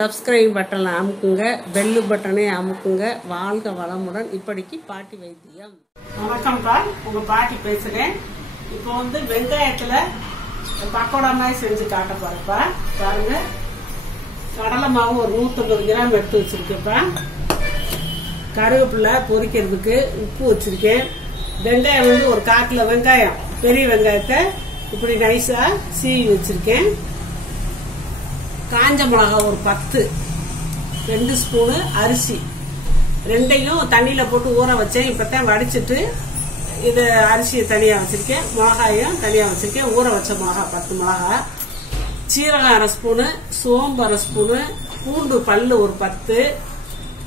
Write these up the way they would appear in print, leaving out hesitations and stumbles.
Subscribe பட்டனை அமுக்குங்க, bell பட்டனை அமுக்குங்க. வாழ்க வளமுடன். இப்படிக்கு பாட்டி வைத்தியம். வணக்கம்ப்பா, உங்க பாட்டி பேசுறேன். இப்போ வெங்காயத்துல பக்கோடா மாதிரி செஞ்சு காட்ட போறப்பா. பாருங்க, கடலை மாவு ஒரு 150 கிராம் எடுத்து வச்சிருக்கேன்ப்பா. கருவேப்பிலை பொரிக்கிறதுக்கு உப்பு வச்சிருக்கேன். வெங்காயம் ஒரு 1/4 கிலோ வெங்காயம், பெரிய வெங்காயத்தை இப்படி நைஸா சீவி வச்சிருக்கேன். காஞ்ச மிளகா ஒரு 10, 2 ஸ்பூனு அரிசி, ரெண்டையும் தண்ணியில போட்டு ஊற வச்சேன். இப்பதான் வடிச்சிட்டு இது அரிசியை தனியா வச்சிருக்கேன், மிளகாயும் தனியா வச்சிருக்கேன். ஊற வச்ச மிளகா 10 மிளகா, சீரகம் 1/2 ஸ்பூனு, சோம்பு 1/2 ஸ்பூனு, பூண்டு பல்லு ஒரு 10,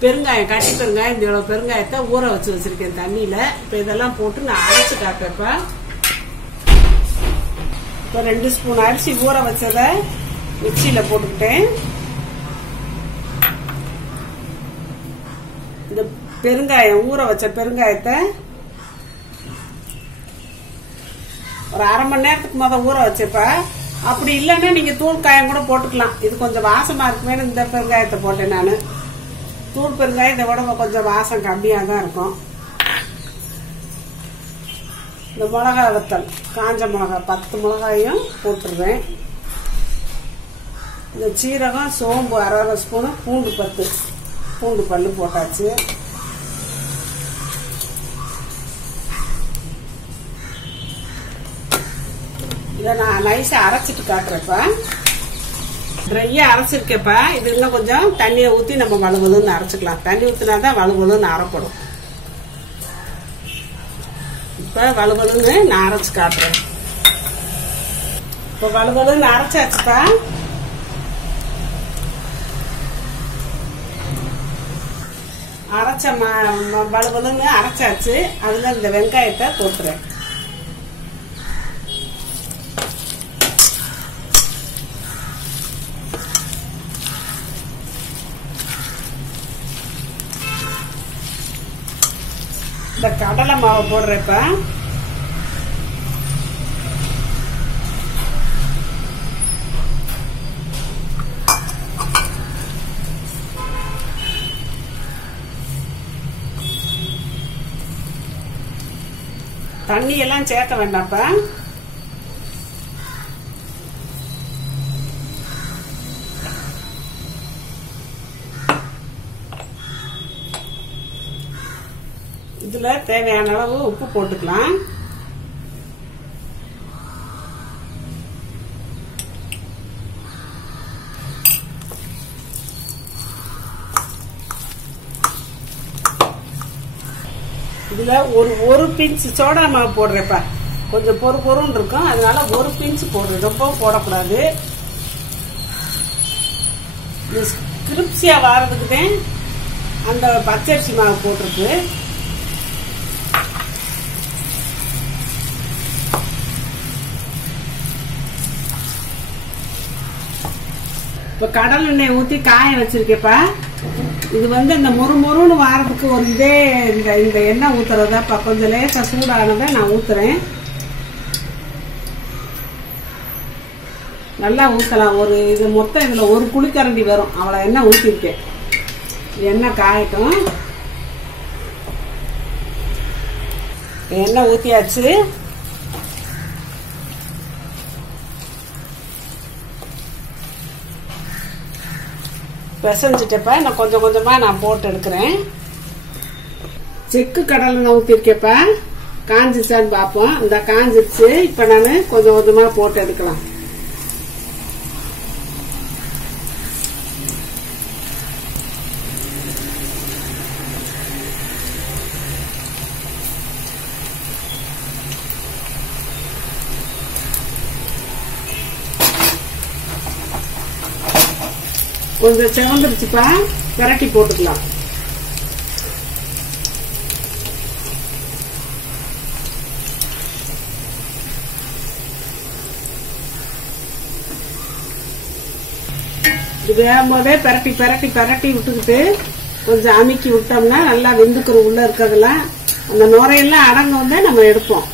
பெருங்காயம், கட்டி பெருங்காயம், இந்த பெருங்காயத்தை ஊற வச்சு வச்சிருக்கேன் தண்ணியில. இப்ப இதெல்லாம் போட்டு நான் அரைச்சு காட்டுறப்ப. இப்ப 2 ஸ்பூன் அரிசி ஊற வச்சத மிக்சியில போட்டுக்கிட்டேன். இந்த பெருங்காயம், ஊற வச்ச பெருங்காயத்தை ஒரு 1/2 மணி நேரத்துக்கு முதல் ஊற வச்சப்ப. அப்படி இல்லைன்னா நீங்க தூள் காயம் கூட போட்டுக்கலாம். இது கொஞ்சம் வாசமா இருக்குமே, இந்த பெருங்காயத்தை போட்டேன் நானு. தூள் பெருங்காயம் இதை விட கொஞ்சம் வாசம் கம்மியா தான் இருக்கும். இந்த மிளகா வத்தல், காஞ்ச மிளகா 10 மிளகாயும் போட்டுருவேன். இந்த சீரகம், சோம்பு 1/2 ஸ்பூனு, பூண்டு 10, பூண்டு பல்லு போட்டாச்சு. இதை நான் நைஸா அரைச்சிட்டு காட்டுறப்ப. ட்ரையா அரைச்சிருக்கப்ப. இது இன்னும் கொஞ்சம் தண்ணியை ஊற்றி நம்ம வலுவலுன்னு அரைச்சிக்கலாம். தண்ணி ஊற்றினாதான் வலுவலுன்னு அரைப்படும். இப்ப வலுவலுன்னு நான் அரைச்சு காட்டுறேன். இப்ப வலுவலுன்னு அரைச்சாச்சுப்பா. அரைச்ச வலுவலுன்னு அரைச்சாச்சு. அதுல இந்த வெங்காயத்தை போட்டுறேன். இந்த கடலை மாவு போடுறப்ப தண்ணி எல்லாம் சேர்க்க வேண்டாம்ப்ப. இதுல தேவையான அளவு உப்பு போட்டுக்கலாம். இதுல ஒரு பிஞ்ச் சோடா மாவு போடுறப்ப. கொஞ்சம் பொறுன்னு இருக்கும், அதனால ஒரு பிஞ்ச் போடுறேன், ரொம்ப போடக்கூடாது. கிரிப்சியா வாரதுக்குதான் அந்த பச்சரிசி மாவு போட்டிருக்கு. இப்ப கடல் எண்ணெய் ஊத்தி காய வச்சிருக்கேப்பா. இது இந்த முறுமுறுன்னு வாரத்துக்கு ஒரு இதே இந்த எண்ணெய் ஊத்துறதாப்பா. கொஞ்சம் லேசா சூடானதை நான் ஊத்துறேன். நல்லா ஊத்தலாம். இது மொத்தம் இதுல ஒரு குழிக்கரண்டி வரும், அவ்வளவு எண்ணெய் ஊத்திருக்கேன். எண்ணெய் காயட்டும். எண்ணெய் ஊத்தியாச்சு. பிசைஞ்சிட்டப்ப நான் கொஞ்சமா நான் போட்டு எடுக்கிறேன். செக்கு கடலை நான் ஊத்திருக்கப்ப. காஞ்சிச்சான்னு பாப்போம். இந்த காஞ்சிருச்சு. இப்ப நான் கொஞ்சமா போட்டு எடுக்கலாம். கொஞ்சம் செவந்துருச்சுப்பா, பரட்டி போட்டுக்கலாம். இது வேகும்போதே பரட்டி விட்டுக்கிட்டு கொஞ்சம் அமுக்கி விட்டோம்னா நல்லா வெந்துக்கிறோம். உள்ள இருக்கிறதெல்லாம் அந்த நுரையெல்லாம் அடங்க நம்ம எடுப்போம்.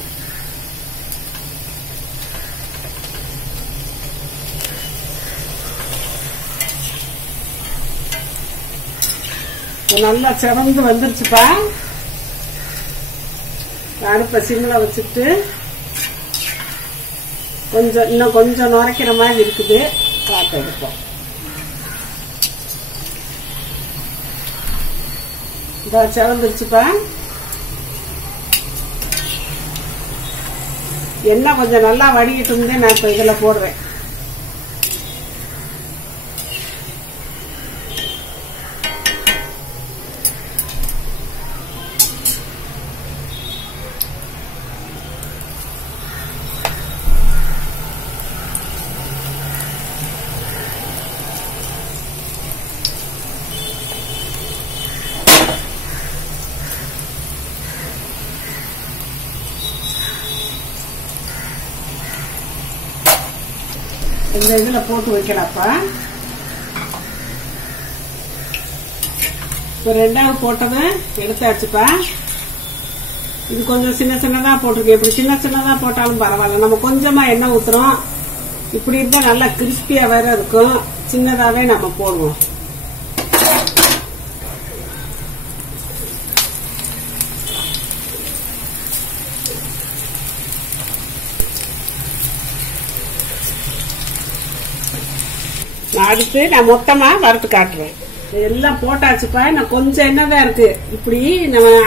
நல்லா செவந்து வந்துருச்சுப்பா. அடுப்பை சிம்மில் வச்சுட்டு இன்னும் கொஞ்சம் நுரைக்கிற மாதிரி இருக்குது. பார்த்து எடுப்போம். இதோ செவந்துருச்சுப்பா. எண்ணெய் கொஞ்சம் நல்லா வடிக்கிட்டு இருந்தே நான் இப்போ இதில் போடுறேன். இந்த இதில் போட்டு வைக்கலாப்பா. இப்போ ரெண்டாவது போட்டதை எடுத்தாச்சுப்பா. இது கொஞ்சம் சின்ன சின்னதா போட்டிருக்கேன். இப்படி சின்ன சின்னதா போட்டாலும் பரவாயில்ல. நம்ம கொஞ்சமா எண்ணெய் ஊத்துறோம். இப்படி இருந்தா நல்லா கிறிஸ்பியா வேற இருக்கும். சின்னதாவே நம்ம போடுவோம். அடுத்து நான் மொத்தமா வறுத்து காட்டுறேன். எல்லாம் போட்டாச்சுப்பா. நான் கொஞ்சம் எண்ணெய் தான் இருக்கு. இப்படி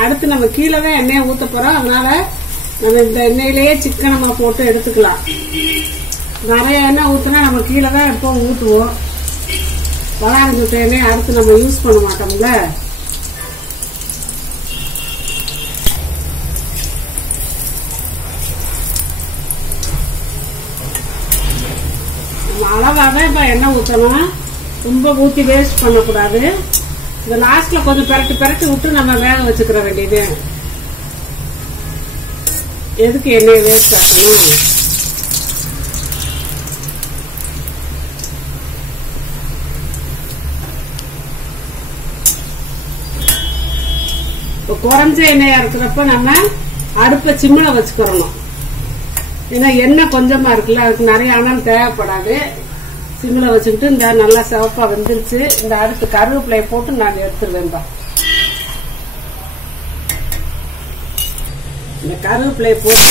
அடுத்து நம்ம கீழே தான் எண்ணெயை ஊத்த போறோம். அதனால நம்ம இந்த எண்ணெயிலேயே சிக்கனமா போட்டு எடுத்துக்கலாம். நிறைய எண்ணெய் ஊத்துனா நம்ம கீழே தான் எப்பவும் ஊத்துவோம். வளாரஞ்சு எண்ணெய் அடுத்து நம்ம யூஸ் பண்ண மாட்டோம்ல. அளவாதான் இப்ப எண்ணெய் ஊற்றணும். ரொம்ப ஊற்றி வேஸ்ட் பண்ணக்கூடாது. இந்த லாஸ்ட்ல கொஞ்சம் பெரட்டி விட்டு நம்ம வேக வச்சுக்கிற வேண்டியது. எதுக்கு எண்ணெயை வேஸ்ட் ஆக்கணும்? இப்போ குறைஞ்ச எண்ணெயா இருக்கிறப்ப நம்ம அடுப்பை சிம்மில் வச்சுக்கிறணும். ஏன்னா எண்ணெய் கொஞ்சமா இருக்குல்ல, அதுக்கு நிறைய அனல் தேவைப்படாது. சிம்மில் வச்சுக்கிட்டு இந்த நல்லா சிவப்பா வெந்துருச்சு. இந்த அடுத்து கருவேப்பிலையை போட்டு நான் எடுத்துருவேன்பா. இந்த கருவேப்பிலையை போட்டு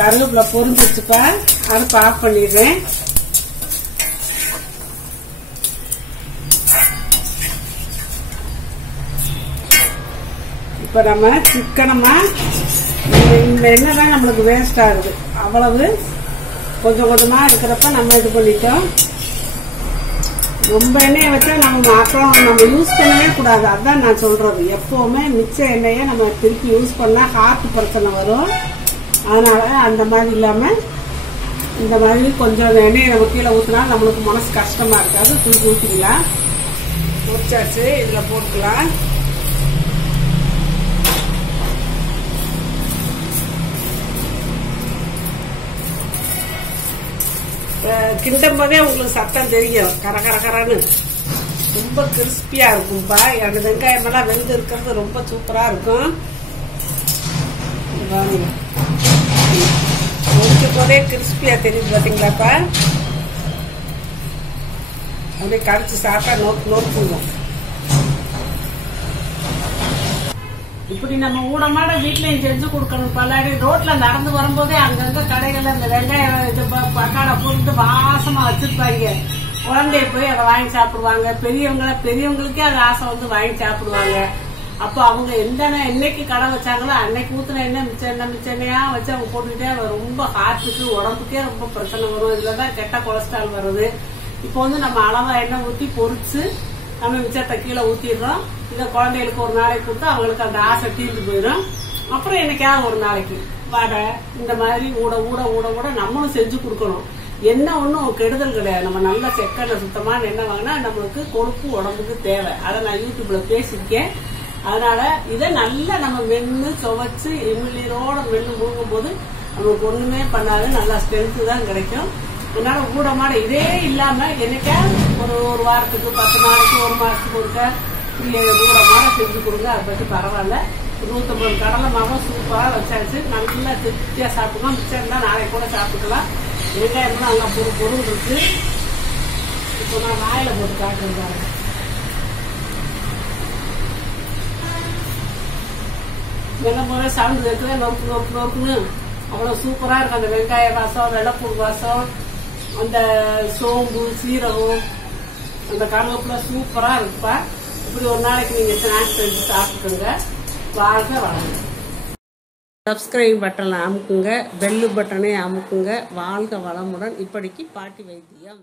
கருவேப்பிலை பொரிஞ்சிருச்சுப்பா. அடுப்பு ஆஃப் பண்ணிடுறேன். இப்ப நம்ம சிக்கனமா இந்த எண்ணெய் தான் நம்மளுக்கு வேஸ்ட் ஆகுது. அவ்வளவு கொஞ்சம் கொஞ்சமா இருக்கிறப்ப நம்ம இது பண்ணிட்டோம். ரொம்ப எண்ணெயை வச்சா நம்ம அப்புறம் நம்ம யூஸ் பண்ணவே கூடாது. அதான் நான் சொல்றது. எப்பவுமே மிச்ச எண்ணெயை நம்ம திருப்பி யூஸ் பண்ணா ஹார்ட் பிரச்சனை வரும். அதனால அந்த மாதிரி இல்லாம இந்த மாதிரி கொஞ்சம் எண்ணெயை நம்ம கீழே ஊற்றினா நம்மளுக்கு மனசு கஷ்டமா இருக்காது. தூக்கி ஊற்றிக்கலாம். ஊற்றாச்சு. இதுல போட்டுக்கலாம். கிண்டும் போதே உங்களுக்கு சத்தம் தெரியும். கரகரன்னு ரொம்ப கிறிஸ்பியா இருக்கும்பா. அந்த வெங்காயம் எல்லாம் வெந்து இருக்கிறது ரொம்ப சூப்பரா இருக்கும். முடிக்கும் போதே கிறிஸ்பியா தெரியுது பாத்தீங்களாப்பா. அப்படியே கடிச்சு சாப்பிட்டா நோக்குங்க. இப்படி நம்ம ஊடமாட வீட்லயும் செஞ்சு கொடுக்கணும். பல்லாடி ரோட்ல நடந்து வரும்போதே அங்கங்க கடைகள்ல இந்த வெங்காயம் பக்காடை போட்டு வாசமா வச்சிருப்பாங்க. குழந்தைய போய் அதை வாங்கி சாப்பிடுவாங்க. பெரியவங்களுக்கே அது ஆசை வந்து வாங்கி சாப்பிடுவாங்க. அப்போ அவங்க என்னைக்கு கடை வச்சாங்களோ அன்னைக்கு ஊத்துன எண்ணெய் மிச்ச எண்ணெயா வச்சு அவங்க போட்டுக்கிட்டே ரொம்ப ஹார்ட்டுக்கு உடம்புக்கே ரொம்ப பிரச்சனை வரும். இதுலதான் கெட்ட கொலஸ்ட்ரால் வருது. இப்போ வந்து நம்ம அளவா எண்ணெய் ஊற்றி பொரிச்சு நம்ம மிச்சத்தை கீழே ஊத்திடுறோம். இதை குழந்தைகளுக்கு ஒரு நாளைக்கு கொடுத்தா அவங்களுக்கு அந்த ஆசை தீர்ந்து போயிடும். அப்புறம் என்னைக்காவது ஒரு நாளைக்கு வடை இந்த மாதிரி ஊட நம்மளும் செஞ்சு கொடுக்கணும். எண்ணெய் ஒன்றும் கெடுதல் கிடையாது. நம்ம நல்ல செக்கெண்ணெய் சுத்தமான எண்ணெய் வாங்கினா நம்மளுக்கு கொழுப்பு உடம்புக்கு தேவை. அதை நான் யூடியூப்ல பேசியிருக்கேன். அதனால இதை நல்லா நம்ம மென்னு துவைச்சு இம்மிளீரோட மென்னு முழுங்கும் போது நமக்கு ஒண்ணுமே பண்ணாது. நல்லா ஸ்ட்ரென்த்து தான் கிடைக்கும். அதனால ஊடமாட இதே இல்லாம என்னைக்கா ஒரு வாரத்துக்கு 10 நாளைக்கு ஒரு மாசத்துக்கு ஒருக்க ஊடமாட செஞ்சு கொடுங்க. அதை பற்றி பரவாயில்ல. 150 கடலை மாவும் சூப்பராக வச்சாச்சு. நல்லா திருப்தியாக சாப்பிடலாம். மிச்சம் இருந்தால் நாளைக்கு கூட சாப்பிட்டுக்கலாம். வெங்காயம்லாம் நல்லா பொருள் இருக்கு. இப்போ நான் வாயில போட்டு காட்டுறேன் பாருங்க. முறை சவுண்டு கேட்குது நொறுக்குன்னு அவ்வளோ சூப்பராக இருக்கும். அந்த வெங்காய வாசம், வெள்ளைப்பூடு வாசம், அந்த சோம்பு, சீரகம், அந்த கருவேப்பிலை சூப்பராக இருக்குப்பா. இப்படி ஒரு நாளைக்கு நீங்கள் ஸ்நாக்ஸ் செஞ்சு சாப்பிட்டுங்க. வாழ்க வளங்க. சப்ஸ்கிரைப் பட்டனை அமுக்குங்க, பெல்லு பட்டனை அமுக்குங்க. வாழ்க வளமுடன். இப்படிக்கு பாட்டி வைத்தியம்.